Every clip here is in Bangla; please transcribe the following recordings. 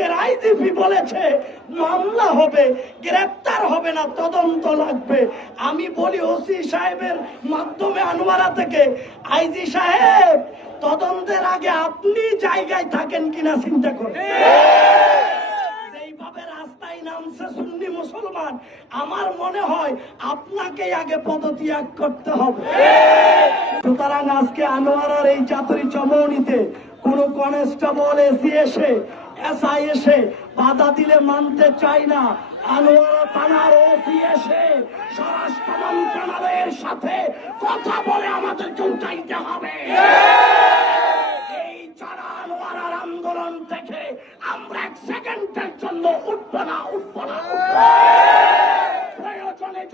পুলিশের আইজিপি বলেছে, মামলা হবে, গ্রেপ্তার হবে না, তদন্ত লাগবে। আমি বলি, ওসি সাহেবের মাধ্যমে আনোয়ারা থেকে, আইজি সাহেব, তদন্তের আগে আপনি জায়গায় থাকেন কিনা চিন্তা করুন। আমার মনে হয় আপনাকে আগে পদত্যাগ করতে হবে। সুতরাং আজকে আনোয়ারার এই চাতুরি চমনিতে কোন কনস্টেবল এসি এসে এসআই এসে বাধা দিলে মানতে চাই না। আনোয়ারা থানার ওসি এসে স্বরাষ্ট্র মন্ত্রণালয়ের সাথে কথা বলে আমাদেরকে উঠাইতে হবে। আমরা এক সেকেন্ডের জন্য উঠব না উঠব না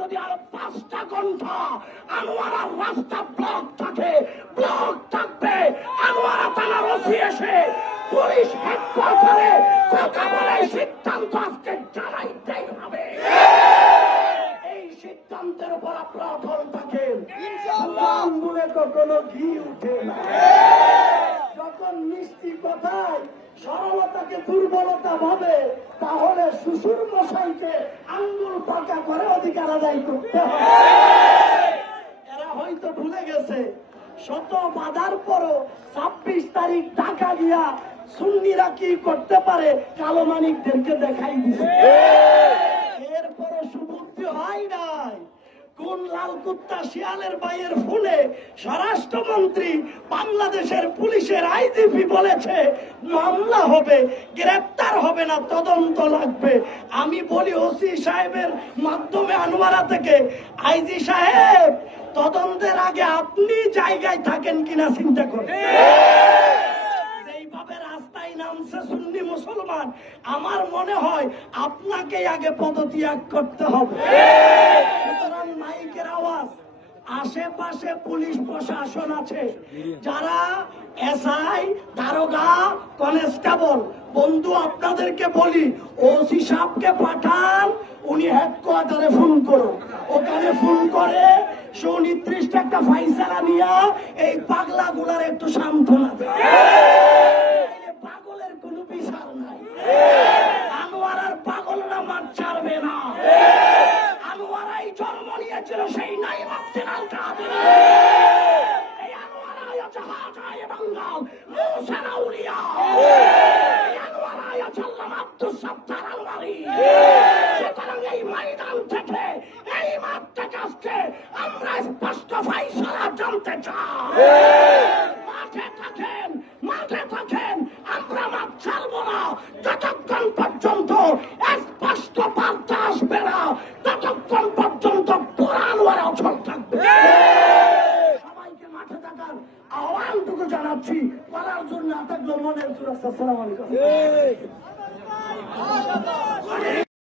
যদি আরও পাঁচটা ঘণ্টা আনোয়ারার রাস্তা ব্লক থাকবে আনোয়ারা থানার ওসি এসে পুলিশ হেডকোয়ার্টারে কথা বলে সিদ্ধান্ত আজকে জানাইতেই হবে। এই সিদ্ধান্তের উপর আপনারা অটল থাকেন। আঙ্গুলে কখনো ঘি উঠে না। যখন মিষ্টি কথায় সরলতাকে দুর্বলতা ভাবে তাহলে শ্বশুর মশাইকে আঙ্গুল পাকা করে অধিকার আদায় করতে হবে। এরা হয়তো ভুলে গেছে শত বাধার পরও ছাব্বিশ তারিখ টাকা দিয়া সুন্নিরা কি করতে পারে? কালো মানিকদেরকে দেখাই দিছে। এরপরও হয় নাই। কোন লাল কুত্তা শিয়ালের বাইয়ের ফোনে স্বরাষ্ট্রমন্ত্রী বাংলাদেশের পুলিশের আইজিপি বলেছে, মামলা হবে, গ্রেপ্তার হবে না, তদন্ত লাগবে। আমি বলি, ওসি সাহেবের মাধ্যমে আনোয়ারা থেকে, আইজি সাহেব, তদন্তের আগে আপনি জায়গায় থাকেন কিনা চিন্তা করুন। মুসলমান আমার মনে হয় আপনাকে আগে পদত্যাগ করতে হবে। সুতরাং মাইকের আওয়াজ, আশেপাশে পুলিশ প্রশাসন আছে, যারা এসআই, দারোগা, কনস্টেবল, বন্ধু আপনাদেরকে বলি, ওসি সাহেবকে পাঠান, উনি হেডকোয়ার্টারে ফোন করুন। ওখানে ফোন করে সুনির্দিষ্ট একটা ফাইসালা নিয়ে এই পাগলা গুলার একটু সান্ত্বনা দেয় এই পাগলের কোনো বিচার নাই আনোয়ার আর পাগলরা মাঠ ছাড়বে না আনোয়ারাই জন্ম নিয়েছিল সেই নাই মাতৃনালটা এই জাহাজায় বাঙ্গাল মুসা উলিয়া এই আনোয়ারাই আব্দুল সাত্তার আনোয়ারি সুতরাং এই ময়দান থেকে এই মাঠ থেকে আজকে আমরা স্পষ্ট ফাইসলা জানতে চাই মাঠে থাকেন মাঠে থাকেন আমরা মাঠ ছাড়বো না যতক্ষণ পর্যন্ত স্পষ্ট বার্তা আসবে না ততক্ষণ পর্যন্ত আহ্বানটুকু পালার করার না থাকল মনের জোর আসসালাম আলাইকুম।